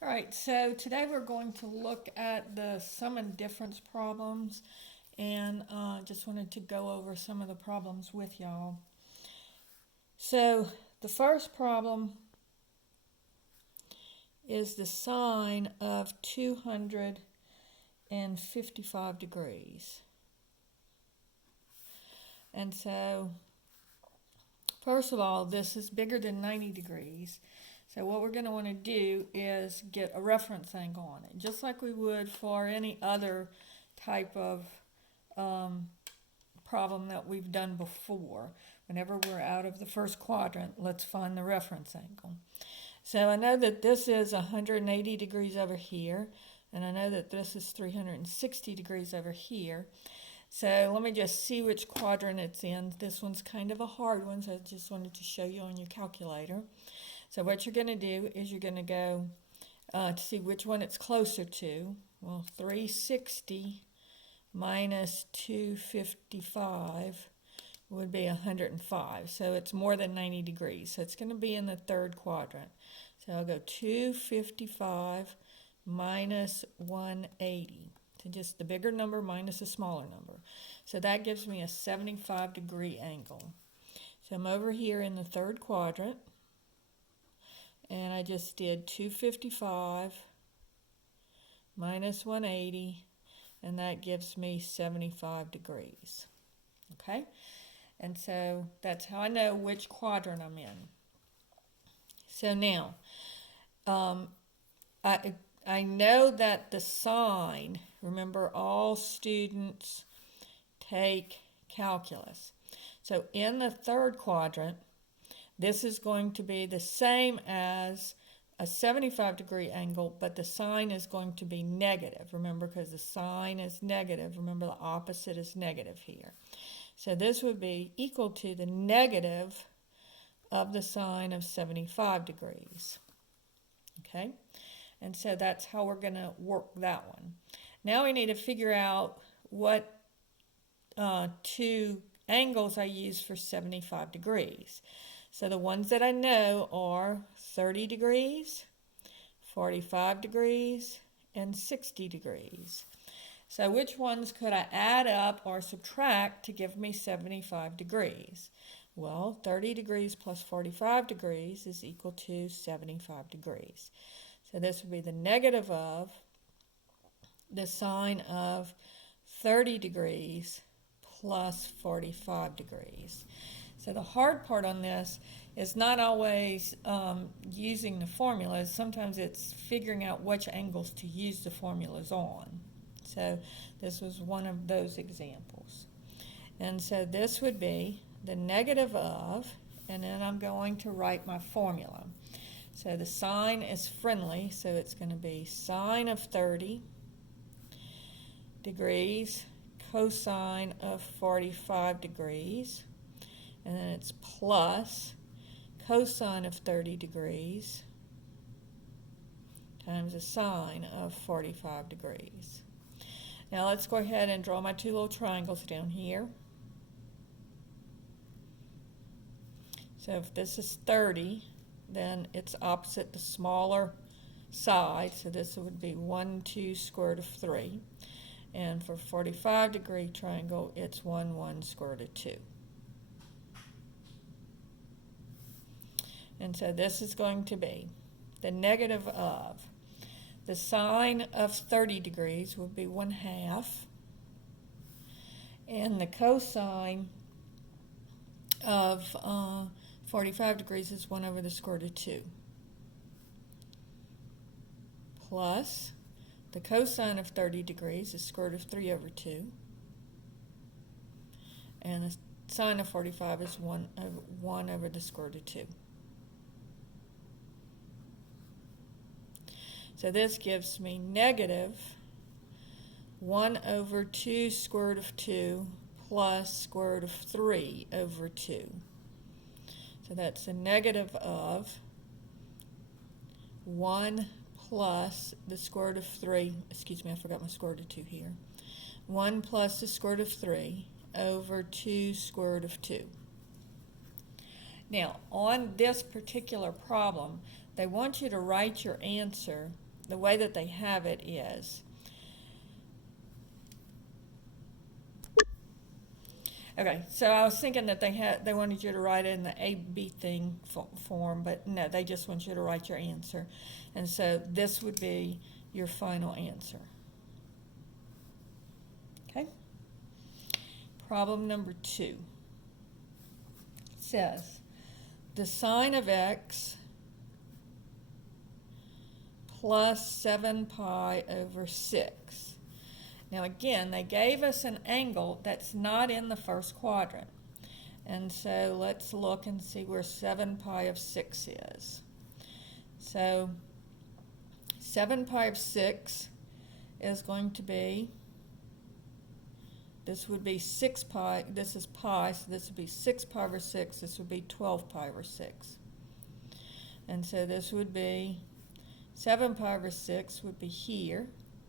All right, so today we're going to look at the sum and difference problems, and just wanted to go over some of the problems with y'all. So the first problem is the sine of 255 degrees. And so, first of all, this is bigger than 90 degrees. So what we're going to want to do is get a reference angle on it, just like we would for any other type of problem that we've done before. Whenever we're out of the first quadrant, let's find the reference angle. So I know that this is 180 degrees over here, and I know that this is 360 degrees over here. So let me just see which quadrant it's in. This one's kind of a hard one, so I just wanted to show you on your calculator. So what you're going to do is you're going to go to see which one it's closer to. Well, 360 minus 255 would be 105. So it's more than 90 degrees. So it's going to be in the third quadrant. So I'll go 255 minus 180. So just the bigger number minus a smaller number. So that gives me a 75-degree angle. So I'm over here in the third quadrant. And I just did 255 minus 180, and that gives me 75 degrees. Okay? And so that's how I know which quadrant I'm in. So now, I know that the sine, remember all students take calculus. So in the third quadrant, this is going to be the same as a 75-degree angle, but the sine is going to be negative. Remember, because the sine is negative. Remember, the opposite is negative here. So this would be equal to the negative of the sine of 75 degrees. Okay? And so that's how we're going to work that one. Now we need to figure out what two angles I use for 75 degrees. So the ones that I know are 30 degrees, 45 degrees, and 60 degrees. So which ones could I add up or subtract to give me 75 degrees? Well, 30 degrees plus 45 degrees is equal to 75 degrees. So this would be the negative of the sine of 30 degrees plus 45 degrees. So the hard part on this is not always using the formulas. Sometimes it's figuring out which angles to use the formulas on. So this was one of those examples. And so this would be the negative of, and then I'm going to write my formula. So the sine is friendly, so it's going to be sine of 30 degrees cosine of 45 degrees. And then it's plus cosine of 30 degrees times the sine of 45 degrees. Now let's go ahead and draw my two little triangles down here. So if this is 30, then it's opposite the smaller side. So this would be 1, 2 square root of 3. And for 45-degree triangle, it's 1, 1 square root of 2. And so this is going to be the negative of the sine of 30 degrees would be 1/2, and the cosine of 45 degrees is 1 over the square root of 2, plus the cosine of 30 degrees is square root of 3 over 2, and the sine of 45 is 1 over the square root of 2. So this gives me negative 1 over 2 square root of 2 plus square root of 3 over 2. So that's a negative of 1 plus the square root of 3, excuse me, I forgot my square root of 2 here. 1 plus the square root of 3 over 2 square root of 2. Now, on this particular problem, they want you to write your answer the way that they have it is, okay, so I was thinking that they wanted you to write it in the A-B thing form, but no, they just want you to write your answer. And so this would be your final answer. Okay? Problem number 2 says, the sine of x plus 7 pi over 6. Now again, they gave us an angle that's not in the first quadrant. And so let's look and see where 7 pi of 6 is. So 7 pi of 6 is going to be, this would be 6 pi, this is pi, so this would be 6 pi over 6, this would be 12 pi over 6. And so this would be 7 pi over 6 would be here,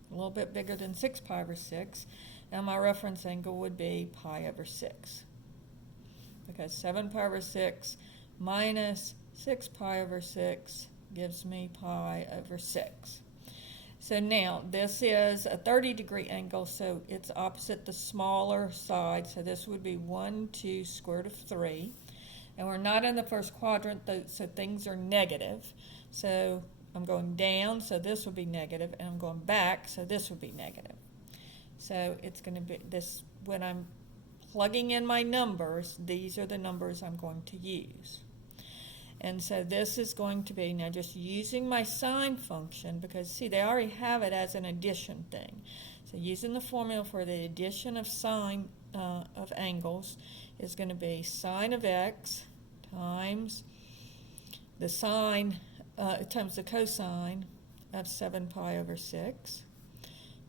a little bit bigger than 6 pi over 6, and my reference angle would be pi over 6. Because 7 pi over 6 minus 6 pi over 6 gives me pi over 6. So now, this is a 30-degree angle, so it's opposite the smaller side, so this would be 1, 2, square root of 3. And we're not in the first quadrant, so things are negative. So I'm going down, so this will be negative, and I'm going back, so this would be negative. So it's going to be this, when I'm plugging in my numbers, these are the numbers I'm going to use. And so this is going to be, now just using my sine function, because see, they already have it as an addition thing. So using the formula for the addition of sine of angles is going to be sine of x times the sine times the cosine of 7 pi over 6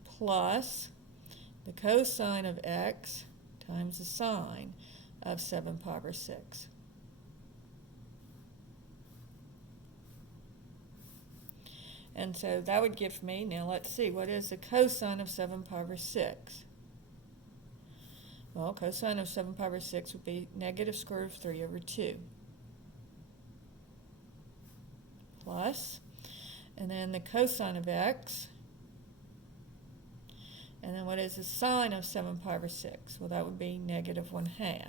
plus the cosine of x times the sine of 7 pi over 6. And so that would give me, now let's see, what is the cosine of 7 pi over 6? Well, cosine of 7 pi over 6 would be negative square root of 3 over 2. Plus, and then the cosine of x, and then what is the sine of 7 pi over 6? Well, that would be negative 1/2.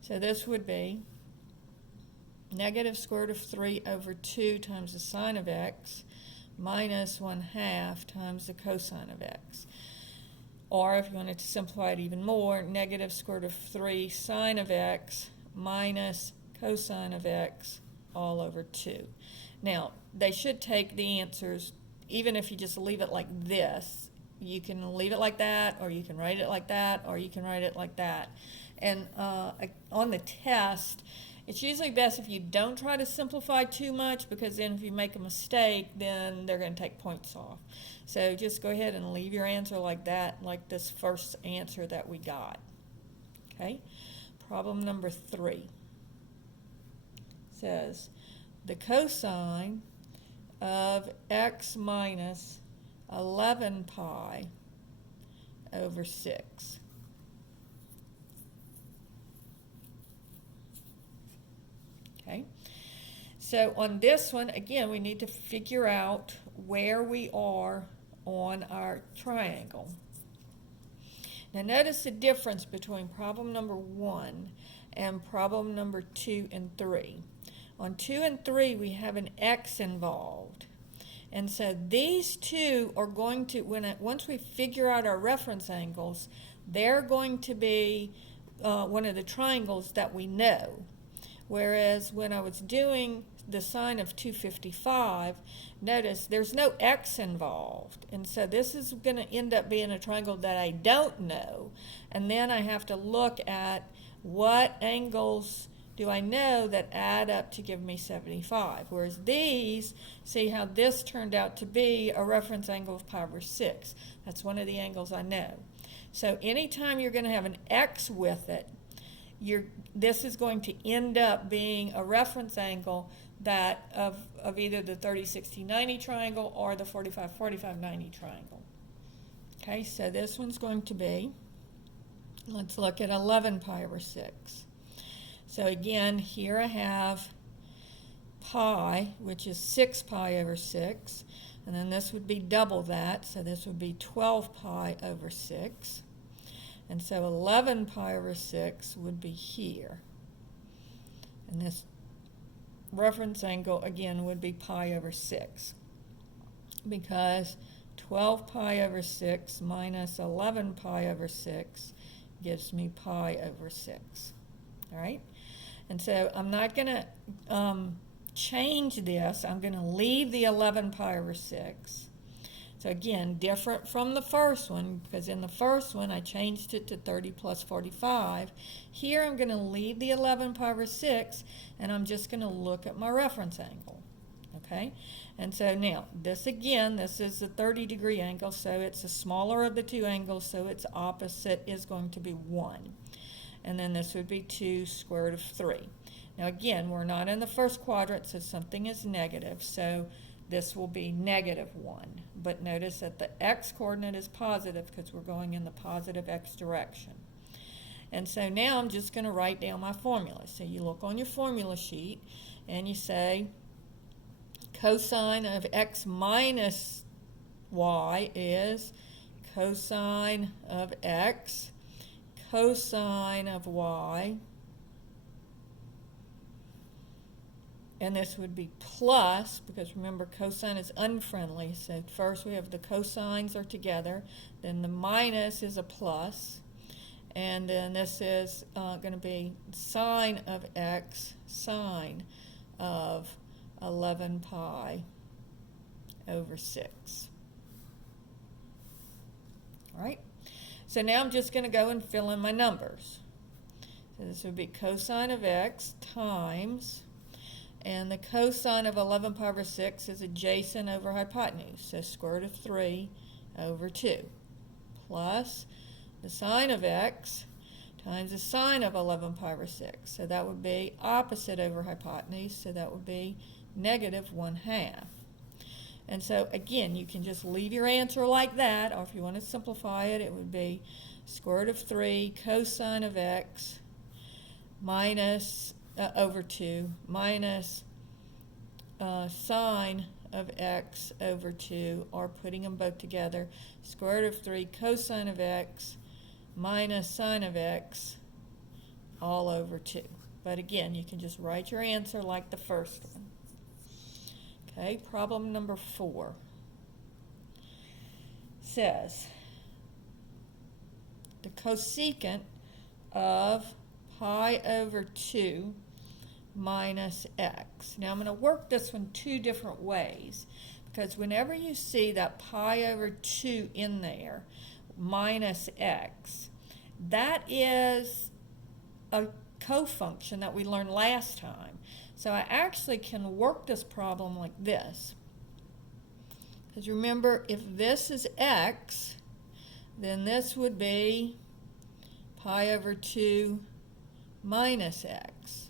So this would be negative square root of 3 over 2 times the sine of x minus 1/2 times the cosine of x. Or if you wanted to simplify it even more, negative square root of 3 sine of x minus cosine of x all over 2. Now, they should take the answers, even if you just leave it like this. You can leave it like that, or you can write it like that, or you can write it like that. And on the test, it's usually best if you don't try to simplify too much, because then if you make a mistake, then they're going to take points off. So just go ahead and leave your answer like that, like this first answer that we got. Okay? Problem number 3 says the cosine of x minus 11 pi over 6. Okay, so on this one, again, we need to figure out where we are on our triangle. Now notice the difference between problem number 1 and problem number 2 and 3. On 2 and 3, we have an x involved. And so these two are going to, once we figure out our reference angles, they're going to be one of the triangles that we know. Whereas when I was doing the sine of 255, notice there's no x involved. And so this is going to end up being a triangle that I don't know. And then I have to look at what angles do I know that add up to give me 75. Whereas these, see how this turned out to be a reference angle of pi over 6. That's one of the angles I know. So anytime you're going to have an x with it, this is going to end up being a reference angle that of either the 30-60-90 triangle or the 45-45-90 triangle. Okay, so this one's going to be, let's look at 11 pi over 6. So again, here I have pi, which is 6 pi over 6, and then this would be double that, so this would be 12 pi over 6. And so 11 pi over 6 would be here. And this reference angle, again, would be pi over 6. Because 12 pi over 6 minus 11 pi over 6 gives me pi over 6. All right? And so I'm not going to change this. I'm going to leave the 11 pi over 6. So again, different from the first one, because in the first one I changed it to 30 plus 45. Here I'm going to leave the 11 pi over 6, and I'm just going to look at my reference angle. Okay? And so now, this again, this is a 30-degree angle, so it's the smaller of the two angles, so its opposite is going to be 1. And then this would be 2 square root of 3. Now again, we're not in the first quadrant, so something is negative, so this will be negative 1. But notice that the x-coordinate is positive because we're going in the positive x direction. And so now I'm just going to write down my formula. So you look on your formula sheet and you say cosine of x minus y is cosine of x, cosine of y, and this would be plus, because remember cosine is unfriendly, so first we have the cosines are together, then the minus is a plus, and then this is going to be sine of x, sine of 11 pi over 6. All right, so now I'm just going to go and fill in my numbers. So this would be cosine of x times, and the cosine of 11 pi over 6 is adjacent over hypotenuse, so square root of 3 over 2, plus the sine of x times the sine of 11 pi over 6. So that would be opposite over hypotenuse, so that would be negative 1/2. And so again, you can just leave your answer like that, or if you want to simplify it, it would be square root of 3 cosine of x minus over 2 minus sine of x over 2, or putting them both together, square root of 3 cosine of x minus sine of x all over 2. But again, you can just write your answer like the first one. Okay, problem number 4 says the cosecant of pi over 2 minus x. Now I'm going to work this one two different ways, because whenever you see that pi over 2 in there minus x, that is a cofunction that we learned last time. So I actually can work this problem like this. Because remember, if this is x, then this would be pi over 2 minus x.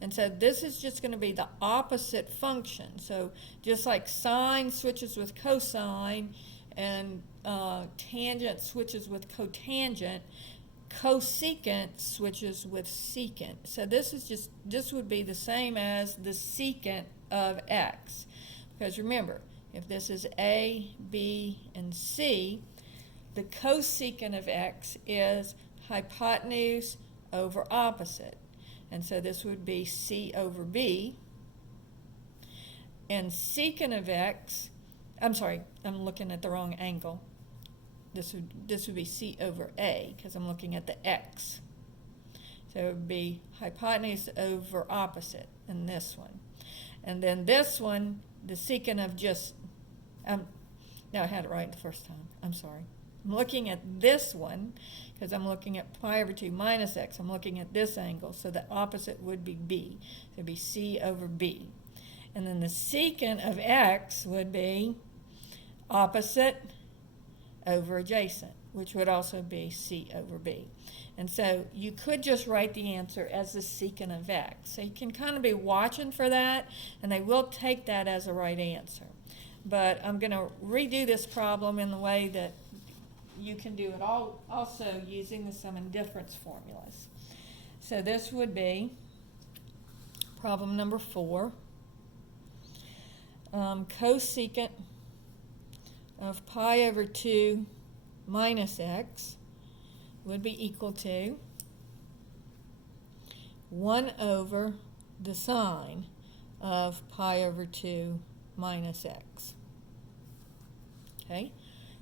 And so this is just going to be the opposite function. So just like sine switches with cosine and tangent switches with cotangent, cosecant switches with secant. So this would be the same as the secant of x. Because remember, if this is A, B, and C, the cosecant of x is hypotenuse over opposite. And so this would be C over B. And secant of x, I'm sorry, I'm looking at the wrong angle. This would be C over A, because I'm looking at the x. So it would be hypotenuse over opposite in this one. And then this one, the secant of just, no, I had it right the first time. I'm sorry. I'm looking at this one, because I'm looking at pi over 2 minus x. I'm looking at this angle, so the opposite would be B. So it would be C over B. And then the secant of x would be opposite over adjacent, which would also be C over B. And so you could just write the answer as the secant of x. So you can kind of be watching for that, and they will take that as a right answer. But I'm going to redo this problem in the way that you can do it also using the sum and difference formulas. So this would be problem number 4. cosecant of pi over 2 minus x would be equal to 1 over the sine of pi over 2 minus x. Okay,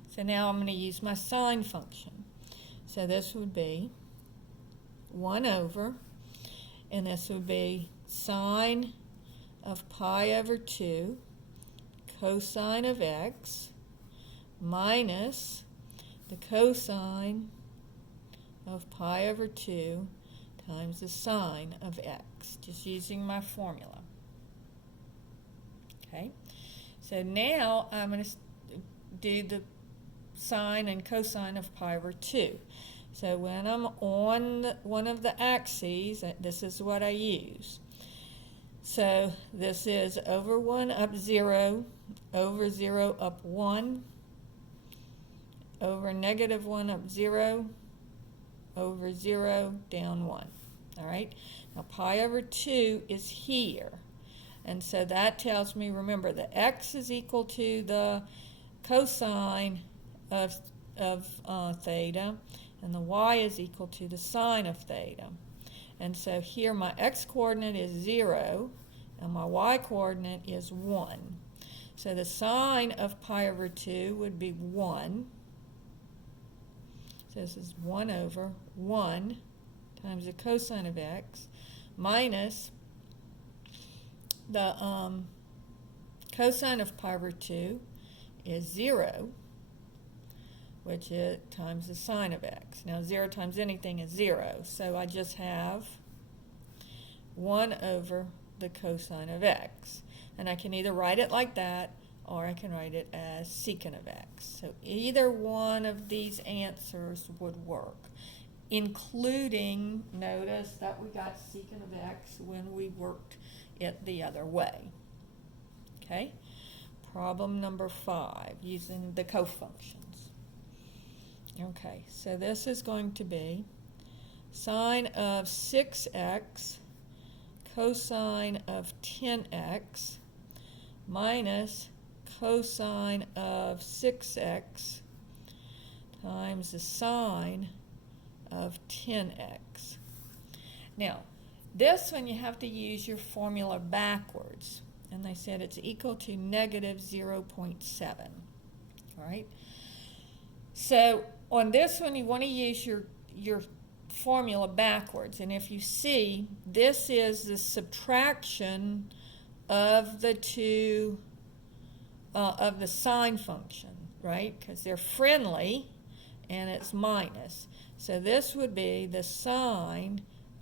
so now I'm going to use my sine function. So this would be 1 over, and this would be sine of pi over 2 cosine of x minus the cosine of pi over 2 times the sine of x, just using my formula. Okay, so now I'm going to do the sine and cosine of pi over 2. So when I'm on one of the axes, this is what I use. So this is over 1 up 0, over 0 up 1, over negative 1 up 0, over 0 down 1. All right, now pi over 2 is here. And so that tells me, remember, the x is equal to the cosine of theta, and the y is equal to the sine of theta. And so here my x-coordinate is 0, and my y-coordinate is 1. So the sine of pi over 2 would be 1. So this is 1 over 1 times the cosine of x minus the cosine of pi over 2 is 0, which is times the sine of x. Now 0 times anything is 0, so I just have 1 over the cosine of x. And I can either write it like that, or I can write it as secant of x. So either one of these answers would work, including, notice that we got secant of x when we worked it the other way. Okay? Problem number 5, using the cofunctions. Okay, so this is going to be sine of 6x cosine of 10x minus cosine of 6x times the sine of 10x. Now, this one you have to use your formula backwards, and they said it's equal to negative 0.7. All right? So on this one, you want to use your formula backwards, and if you see, this is the subtraction of the two of the sine function, right? Because they're friendly, and it's minus. So this would be the sine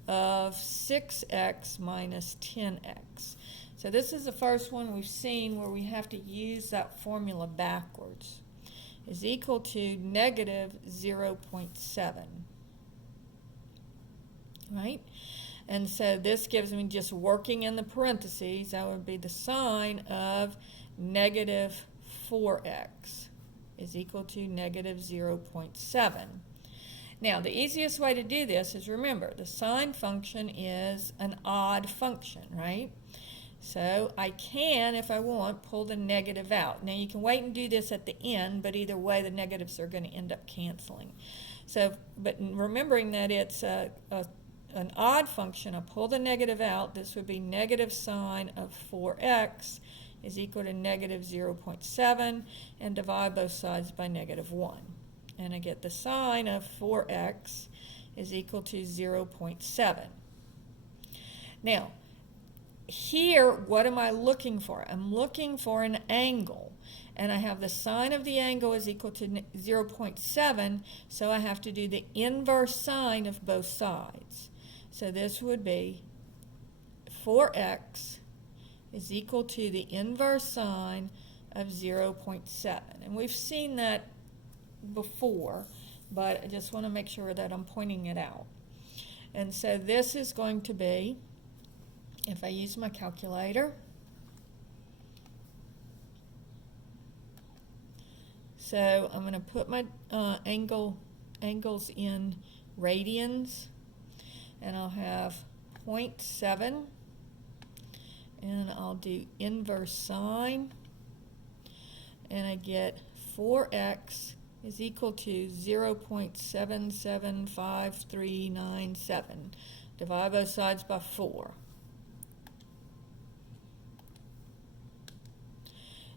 of 6x minus 10x. So this is the first one we've seen where we have to use that formula backwards. Is equal to negative 0.7. Right? And so this gives me, just working in the parentheses, that would be the sine of negative 4x is equal to negative 0.7. Now, the easiest way to do this is, remember, the sine function is an odd function, right? So I can, if I want, pull the negative out. Now you can wait and do this at the end, but either way the negatives are going to end up canceling. So, but remembering that it's an odd function, I pull the negative out. This would be negative sine of 4x is equal to negative 0.7, and divide both sides by negative 1. And I get the sine of 4x is equal to 0.7. Now, here, what am I looking for? I'm looking for an angle. And I have the sine of the angle is equal to 0.7, so I have to do the inverse sine of both sides. So this would be 4x is equal to the inverse sine of 0.7. And we've seen that before, but I just want to make sure that I'm pointing it out. And so this is going to be, if I use my calculator, so I'm going to put my angles in radians, and I'll have 0.7, and I'll do inverse sine and I get 4x is equal to 0.775397. Divide both sides by 4.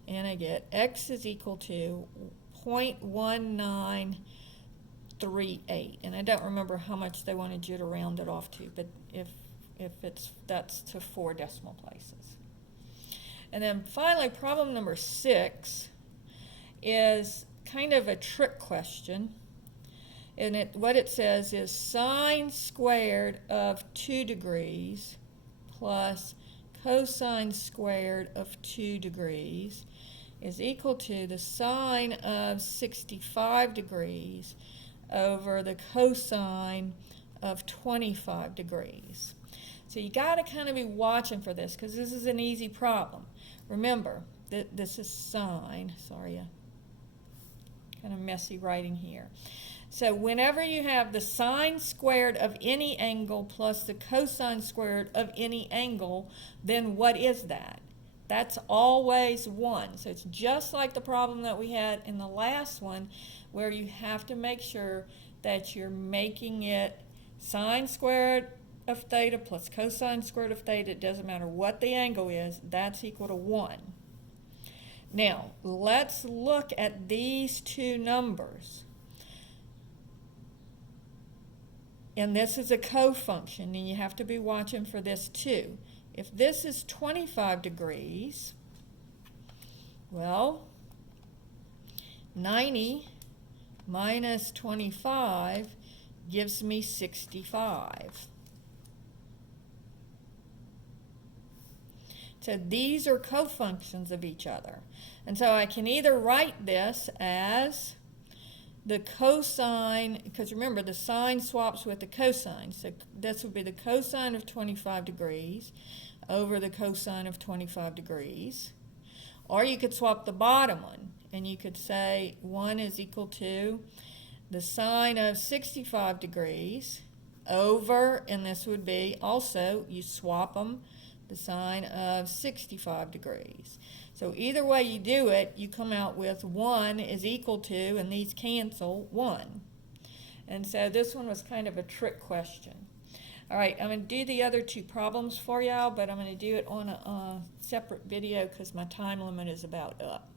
And I get x is equal to 0.1938. And I don't remember how much they wanted you to round it off to, but if that's to 4 decimal places. And then finally, problem number 6 is kind of a trick question. And what it says is sine squared of 2 degrees plus cosine squared of 2 degrees is equal to the sine of 65 degrees over the cosine of 25 degrees. So you got to kind of be watching for this because this is an easy problem. Remember, this is sine. Sorry, kind of messy writing here. So whenever you have the sine squared of any angle plus the cosine squared of any angle, then what is that? That's always 1. So it's just like the problem that we had in the last one, where you have to make sure that you're making it sine squared of theta plus cosine squared of theta. It doesn't matter what the angle is, that's equal to 1. Now, let's look at these two numbers. And this is a cofunction, and you have to be watching for this too. If this is 25 degrees, well, 90 minus 25 gives me 65. So these are cofunctions of each other. And so I can either write this as the cosine, because remember the sine swaps with the cosine, so this would be the cosine of 25 degrees over the cosine of 25 degrees. Or you could swap the bottom one, and you could say 1 is equal to the sine of 65 degrees over, and this would be also, you swap them, the sine of 65 degrees. So either way you do it, you come out with 1 is equal to, and these cancel, 1. And so this one was kind of a trick question. All right, I'm going to do the other two problems for y'all, but I'm going to do it on a separate video because my time limit is about up.